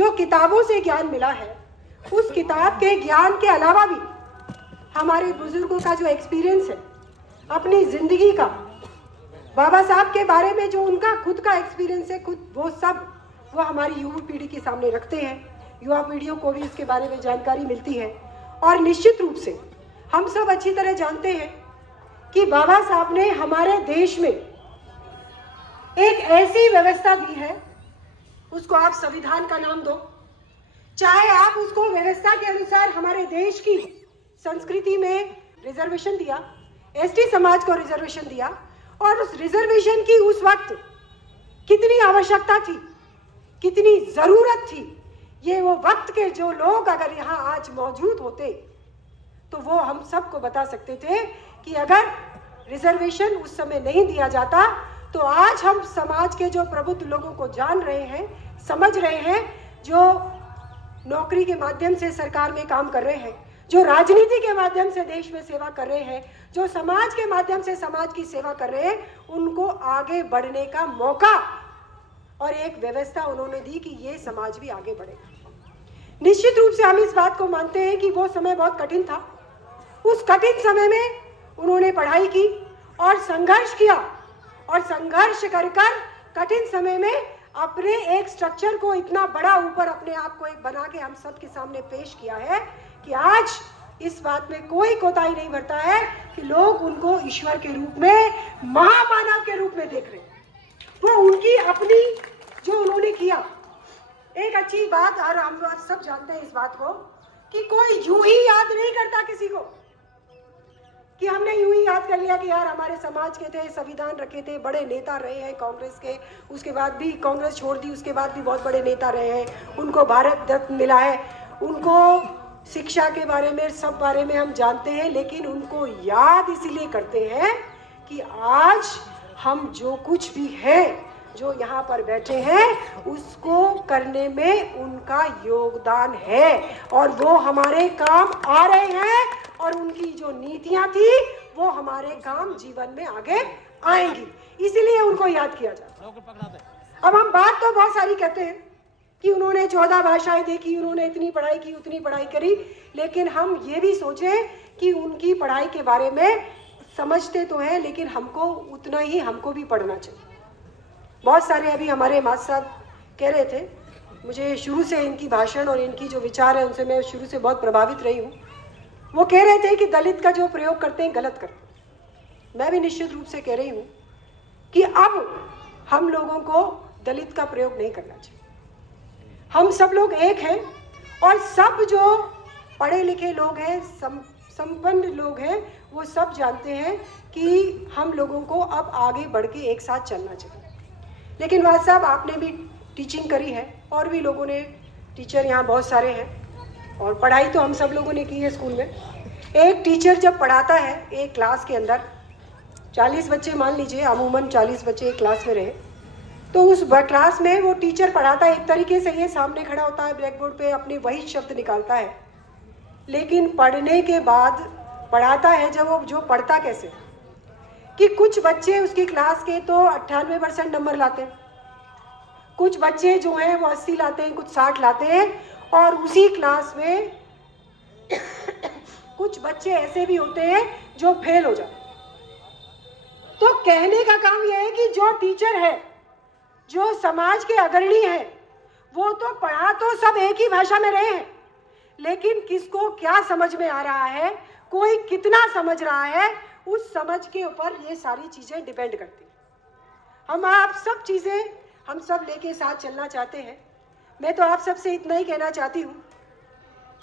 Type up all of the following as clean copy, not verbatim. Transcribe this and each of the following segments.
जो किताबों से ज्ञान मिला है, उस किताब के ज्ञान के अलावा भी हमारे बुजुर्गों का जो एक्सपीरियंस है अपनी ज़िंदगी का, बाबा साहब के बारे में जो उनका खुद का एक्सपीरियंस है, खुद वो सब वो हमारी युवा पीढ़ी के सामने रखते हैं। युवा पीढ़ियों को भी इसके बारे में जानकारी मिलती है। और निश्चित रूप से हम सब अच्छी तरह जानते हैं कि बाबा साहब ने हमारे देश में एक ऐसी व्यवस्था दी है, उसको आप संविधान का नाम दो, चाहे आप उसको व्यवस्था के अनुसार हमारे देश की संस्कृति में रिजर्वेशन दिया, एसटी समाज को रिजर्वेशन दिया, और उस रिजर्वेशन की उस वक्त कितनी आवश्यकता थी, कितनी जरूरत थी, ये वो वक्त के जो लोग अगर यहाँ आज मौजूद होते तो वो हम सबको बता सकते थे कि अगर रिजर्वेशन उस समय नहीं दिया जाता तो आज हम समाज के जो प्रबुद्ध लोगों को जान रहे हैं, समझ रहे हैं, जो नौकरी के माध्यम से सरकार में काम कर रहे हैं, जो राजनीति के माध्यम से देश में सेवा कर रहे हैं, जो समाज के माध्यम से समाज की सेवा कर रहे हैं, उनको आगे बढ़ने का मौका और एक व्यवस्था उन्होंने दी कि ये समाज भी आगे बढ़ेगा। निश्चित रूप से हम इस बात को मानते हैं कि वो समय बहुत कठिन था। उस कठिन समय में उन्होंने पढ़ाई की और संघर्ष किया, और संघर्ष कर कर कठिन समय में अपने एक स्ट्रक्चर को इतना बड़ा ऊपर अपने आप को एक बना के हम सब के सामने पेश किया है कि आज इस बात में कोई कोताही नहीं बरता है कि लोग उनको ईश्वर के रूप में, महामानव के रूप में देख रहे हैं। वो उनकी अपनी जो उन्होंने किया, एक अच्छी बात, और हम सब जानते हैं इस बात को कि कोई यूं ही याद नहीं करता किसी को कि हमने यूं ही याद कर लिया कि यार हमारे समाज के थे, संविधान रखे थे, बड़े नेता रहे हैं कांग्रेस के, उसके बाद भी कांग्रेस छोड़ दी, उसके बाद भी बहुत बड़े नेता रहे हैं, उनको भारत रत्न मिला है, उनको शिक्षा के बारे में, सब बारे में हम जानते हैं, लेकिन उनको याद इसीलिए करते हैं कि आज हम जो कुछ भी है, जो यहाँ पर बैठे हैं, उसको करने में उनका योगदान है और वो हमारे काम आ रहे हैं, और उनकी जो नीतियां थी वो हमारे काम जीवन में आगे आएंगी, इसीलिए उनको याद किया जाता है। अब हम बात तो बहुत सारी कहते हैं कि उन्होंने 14 भाषाएं देखी, उन्होंने इतनी पढ़ाई की, उतनी पढ़ाई करी, लेकिन हम ये भी सोचें कि उनकी पढ़ाई के बारे में समझते तो हैं, लेकिन हमको उतना ही हमको भी पढ़ना चाहिए। बहुत सारे अभी हमारे मास्टर साहब कह रहे थे, मुझे शुरू से इनकी भाषण और इनकी जो विचार है उनसे मैं शुरू से बहुत प्रभावित रही हूँ। वो कह रहे थे कि दलित का जो प्रयोग करते हैं गलत करते हैं। मैं भी निश्चित रूप से कह रही हूँ कि अब हम लोगों को दलित का प्रयोग नहीं करना चाहिए। हम सब लोग एक हैं, और सब जो पढ़े लिखे लोग हैं, संपन्न लोग हैं, वो सब जानते हैं कि हम लोगों को अब आगे बढ़ के एक साथ चलना चाहिए। लेकिन वाद साहब, आपने भी टीचिंग करी है और भी लोगों ने, टीचर यहाँ बहुत सारे हैं, और पढ़ाई तो हम सब लोगों ने की है स्कूल में। एक टीचर जब पढ़ाता है एक क्लास के अंदर 40 बच्चे, मान लीजिए अमूमन 40 बच्चे एक क्लास में रहे, तो उस क्लास में वो टीचर पढ़ाता है एक तरीके से, ये सामने खड़ा होता है ब्लैक बोर्ड पे, अपने वही शब्द निकालता है, लेकिन पढ़ने के बाद पढ़ाता है जब वो, जो पढ़ता कैसे कि कुछ बच्चे उसकी क्लास के तो 98% नंबर लाते हैं, कुछ बच्चे जो हैं वो 80 लाते हैं, कुछ 60 लाते हैं, और उसी क्लास में कुछ बच्चे ऐसे भी होते हैं जो फेल हो जाते हैं। तो कहने का काम यह है कि जो टीचर है, जो समाज के अग्रणी है, वो तो पढ़ा तो सब एक ही भाषा में रहे हैं, लेकिन किसको क्या समझ में आ रहा है, कोई कितना समझ रहा है, उस समझ के ऊपर ये सारी चीजें डिपेंड करती हैं। हम आप सब चीजें हम सब लेके साथ चलना चाहते हैं। मैं तो आप सबसे इतना ही कहना चाहती हूँ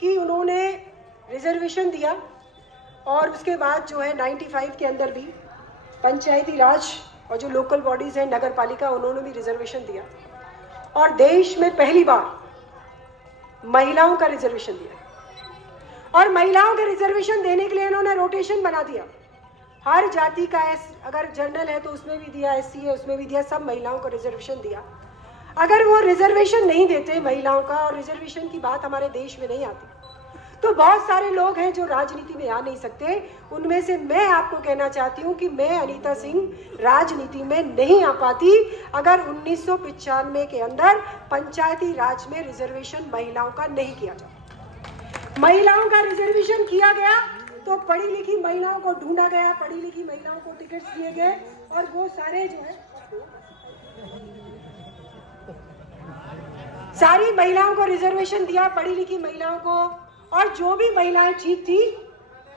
कि उन्होंने रिजर्वेशन दिया, और उसके बाद जो है 95 के अंदर भी पंचायती राज और जो लोकल बॉडीज़ हैं, नगर पालिका, उन्होंने भी रिजर्वेशन दिया, और देश में पहली बार महिलाओं का रिजर्वेशन दिया। और महिलाओं के रिजर्वेशन देने के लिए इन्होंने रोटेशन बना दिया, हर जाति का, अगर जनरल है तो उसमें भी दिया, एससी है उसमें भी दिया, सब महिलाओं को रिजर्वेशन दिया। अगर वो रिजर्वेशन नहीं देते महिलाओं का, और रिजर्वेशन की बात हमारे देश में नहीं आती, तो बहुत सारे लोग हैं जो राजनीति में आ नहीं सकते। उनमें से मैं आपको कहना चाहती हूँ कि मैं अनीता सिंह राजनीति में नहीं आ पाती अगर 1995 के अंदर पंचायती राज में रिजर्वेशन महिलाओं का नहीं किया जाता। महिलाओं का रिजर्वेशन किया गया तो पढ़ी लिखी महिलाओं को ढूंढा गया, पढ़ी लिखी महिलाओं को टिकट्स दिए गए और वो सारे जो है सारी महिलाओं को रिजर्वेशन दिया, पढ़ी लिखी महिलाओं को। और जो भी महिलाएं ठीक थी,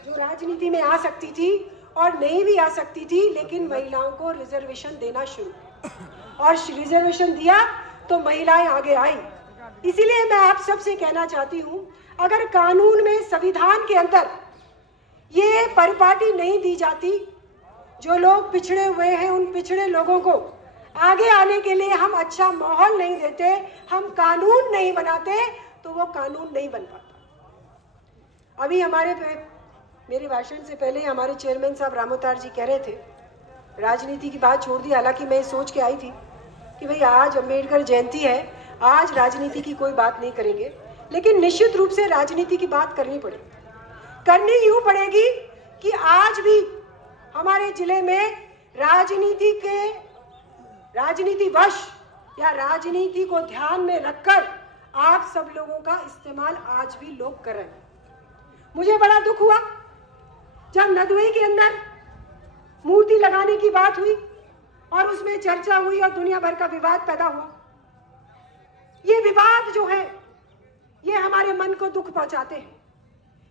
जो राजनीति में आ सकती थी और नहीं भी आ सकती थी, लेकिन महिलाओं को रिजर्वेशन देना शुरू और रिजर्वेशन दिया तो महिलाएं आगे आई। इसीलिए मैं आप सबसे कहना चाहती हूं, अगर कानून में, संविधान के अंदर ये परिपाटी नहीं दी जाती, जो लोग पिछड़े हुए हैं उन पिछड़े लोगों को आगे आने के लिए हम अच्छा माहौल नहीं देते, हम कानून नहीं बनाते, तो वो कानून नहीं बन पाता। अभी मेरे भाषण से पहले हमारे चेयरमैन साहब रामोतार जी कह रहे थे, राजनीति की बात छोड़ दी। हालांकि मैं सोच के आई थी कि भाई आज अम्बेडकर जयंती है, आज राजनीति की कोई बात नहीं करेंगे, लेकिन निश्चित रूप से राजनीति की बात करनी पड़ेगी। करनी यूं पड़ेगी कि आज भी हमारे जिले में राजनीतिवश या राजनीति को ध्यान में रखकर आप सब लोगों का इस्तेमाल आज भी लोग कर रहे हैं। मुझे बड़ा दुख हुआ जब नदुई के अंदर मूर्ति लगाने की बात हुई और उसमें चर्चा हुई और दुनिया भर का विवाद पैदा हुआ। ये विवाद जो है ये हमारे मन को दुख पहुंचाते हैं।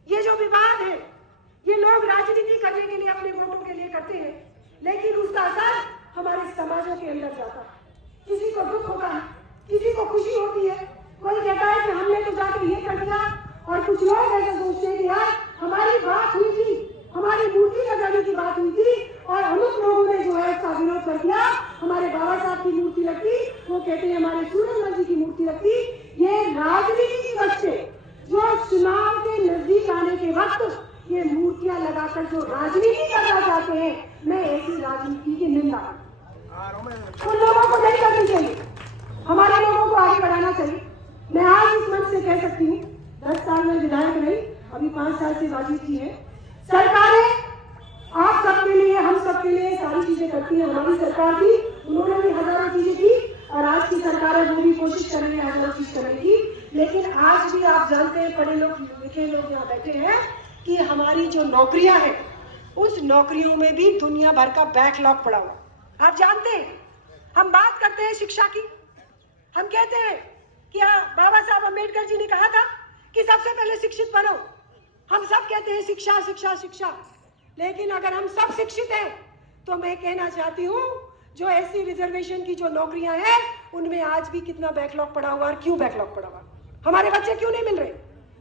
ये जो विवाद है ये लोग राजनीति करने के लिए, अपने वोटों के लिए करते हैं, लेकिन उसका असर हमारे समाजों के अंदर जाता है। किसी को दुख होता है, किसी को खुशी होती है। कोई कहता है कि हमने तो जाकर ये कर दिया, और कुछ लोग ऐसे सोचते हैं कि यार हमारी बात हुई थी, हमारी मूर्ति लगाने की बात हुई थी और अमुक लोगों ने जो है इसका विरोध कर दिया, हमारे बाबा साहब की मूर्ति लगती, वो कहते हैं हमारे सूरजमल जी की मूर्ति लगती। ये राजनीति की बच्चे जो चुनाव के नजदीक आने के वक्त ये मूर्तियां लगाकर जो राजनीति करना चाहते हैं, मैं ऐसी राजनीति की निंदा करती हूं। उन लोगों को नहीं करनी चाहिए, हमारे लोगों को आगे बढ़ाना चाहिए। मैं आज इस मंच से कह सकती हूँ, 10 साल में विधायक रही, अभी 5 साल से बातचीत की है। सरकारें आप सबके लिए, हम सबके लिए सारी चीजें करती है। हमारी सरकार थी, उन्होंने भी हजारों चीजें की, और आज की सरकार है वो भी कोशिश कर रही है हजारों चीज करने की। लेकिन आज भी आप जानते हैं, पढ़े लोग लिखे लोग यहाँ बैठे हैं, कि हमारी जो नौकरियां हैं उस नौकरियों में भी दुनिया भर का बैकलॉग पड़ा हुआ। आप जानते हैं, हम बात करते हैं शिक्षा की, हम कहते हैं कि बाबा साहब अम्बेडकर जी ने कहा था कि सबसे पहले शिक्षित बनो। हम सब कहते हैं शिक्षा शिक्षा शिक्षा, लेकिन अगर हम सब शिक्षित हैं तो मैं कहना चाहती हूँ जो एससी रिजर्वेशन की जो नौकरियां हैं उनमें आज भी कितना बैकलॉग पड़ा हुआ। और क्यों बैकलॉग पड़ा हुआ? हमारे बच्चे क्यों नहीं मिल रहे?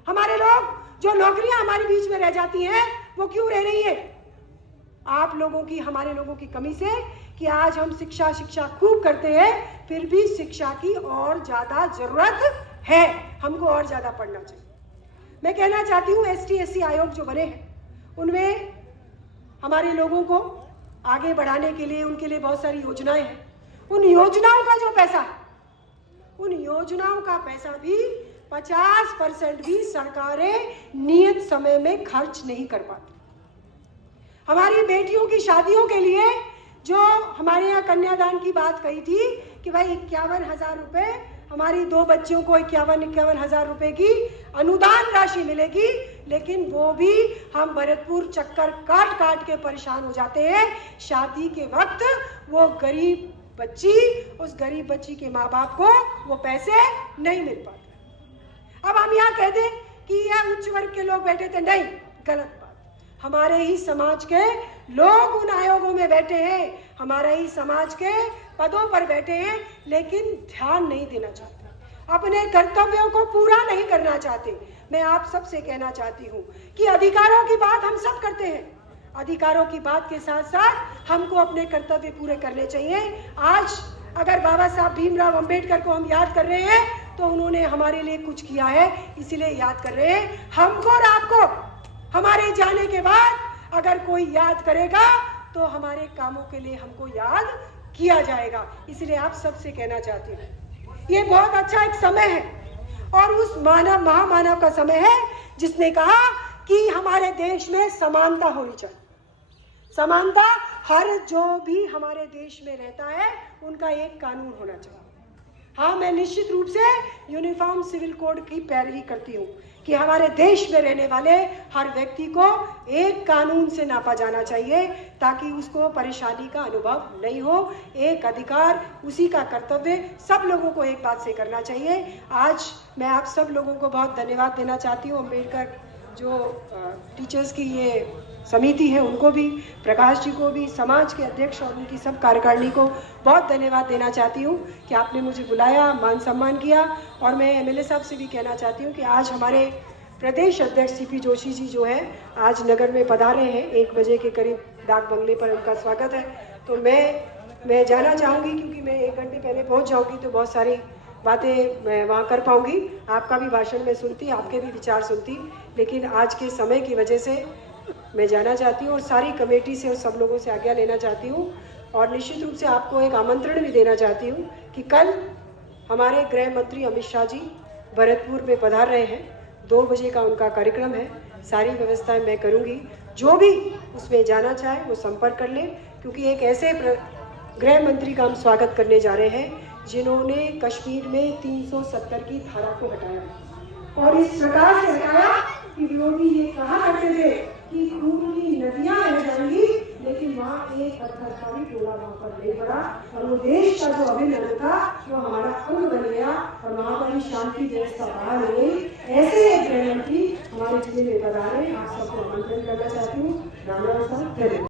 हमारे लोग, जो नौकरियां हमारे बीच में रह जाती हैं, वो क्यों रह रही है? आप लोगों की, हमारे लोगों की कमी से, कि आज हम शिक्षा शिक्षा खूब करते हैं, फिर भी शिक्षा की और ज्यादा जरूरत है, हमको और ज्यादा पढ़ना चाहिए। मैं कहना चाहती हूँ एसटी एससी आयोग जो बने हैं उनमें हमारे लोगों को आगे बढ़ाने के लिए, उनके लिए बहुत सारी योजनाएं हैं। उन योजनाओं का जो पैसा है, उन योजनाओं का पैसा भी 50% भी सरकारें नियत समय में खर्च नहीं कर पाती। हमारी बेटियों की शादियों के लिए जो हमारे यहाँ कन्यादान की बात कही थी कि भाई 51,000 रुपए, हमारी 2 बच्चियों को 51,000 रुपए की अनुदान राशि मिलेगी, लेकिन वो भी हम भरतपुर चक्कर काट काट के परेशान हो जाते हैं। शादी के वक्त वो गरीब बच्ची, उस गरीब बच्ची के माँ बाप को वो पैसे नहीं मिल पाते। अब हम यहाँ कह दें कि यह उच्च वर्ग के लोग बैठे थे, नहीं, गलत बात। हमारे ही समाज के लोग उन आयोगों में बैठे हैं, हमारे ही समाज के पदों पर बैठे हैं, लेकिन ध्यान नहीं देना चाहते, अपने कर्तव्यों को पूरा नहीं करना चाहते। मैं आप सबसे कहना चाहती हूँ कि अधिकारों की बात हम सब करते हैं, अधिकारों की बात के साथ साथ हमको अपने कर्तव्य पूरे करने चाहिए। आज अगर बाबा साहब भीमराव अंबेडकर को हम याद कर रहे हैं तो उन्होंने हमारे लिए कुछ किया है, इसीलिए याद कर रहे हैं। हमको और आपको हमारे जाने के बाद अगर कोई याद करेगा तो हमारे कामों के लिए हमको याद किया जाएगा। इसलिए आप सबसे कहना चाहती हूँ, ये बहुत अच्छा एक समय है और उस महामानव का समय है जिसने कहा कि हमारे देश में समानता होनी चाहिए। समानता, हर जो भी हमारे देश में रहता है उनका एक कानून होना चाहिए। हाँ, मैं निश्चित रूप से यूनिफॉर्म सिविल कोड की पैरवी करती हूँ कि हमारे देश में रहने वाले हर व्यक्ति को एक कानून से नापा जाना चाहिए ताकि उसको परेशानी का अनुभव नहीं हो। एक अधिकार, उसी का कर्तव्य सब लोगों को एक बात से करना चाहिए। आज मैं आप सब लोगों को बहुत धन्यवाद देना चाहती हूँ। अम्बेडकर जो टीचर्स की ये समिति है उनको भी, प्रकाश जी को भी, समाज के अध्यक्ष और उनकी सब कार्यकारिणी को बहुत धन्यवाद देना चाहती हूँ कि आपने मुझे बुलाया, मान सम्मान किया। और मैं एमएलए साहब से भी कहना चाहती हूँ कि आज हमारे प्रदेश अध्यक्ष सीपी जोशी जी जो है आज नगर में पधारे हैं। 1 बजे के करीब डाक बंगले पर उनका स्वागत है। तो मैं जाना चाहूँगी क्योंकि मैं 1 घंटे पहले पहुँच जाऊँगी तो बहुत सारी बातें मैं वहाँ कर पाऊँगी। आपका भी भाषण मैं सुनती, आपके भी विचार सुनती, लेकिन आज के समय की वजह से मैं जाना चाहती हूँ और सारी कमेटी से और सब लोगों से आज्ञा लेना चाहती हूँ। और निश्चित रूप से आपको एक आमंत्रण भी देना चाहती हूँ कि कल हमारे गृह मंत्री अमित शाह जी भरतपुर में पधार रहे हैं। 2 बजे का उनका कार्यक्रम है। सारी व्यवस्थाएं मैं करूँगी। जो भी उसमें जाना चाहे वो संपर्क कर ले, क्योंकि एक ऐसे गृह मंत्री का हम स्वागत करने जा रहे हैं जिन्होंने कश्मीर में 370 की धारा को हटाया और इस प्रकार से हटाया कि विरोधी ये कहा करते थे कि खून की नदियां बह जाएंगी, लेकिन वहाँ एक पत्थर का भी टोला वहाँ पर नहीं पड़ा और वो देश का जो अभिन्न अंग था वो हमारा अंग बन गया और वहाँ पर भी शांति व्यवस्था बहाल हो गई। ऐसे एक गृह मंत्री हमारे जिले में पधारे। आप सबको आमंत्रण करना चाहती हूँ। राम राम साहब।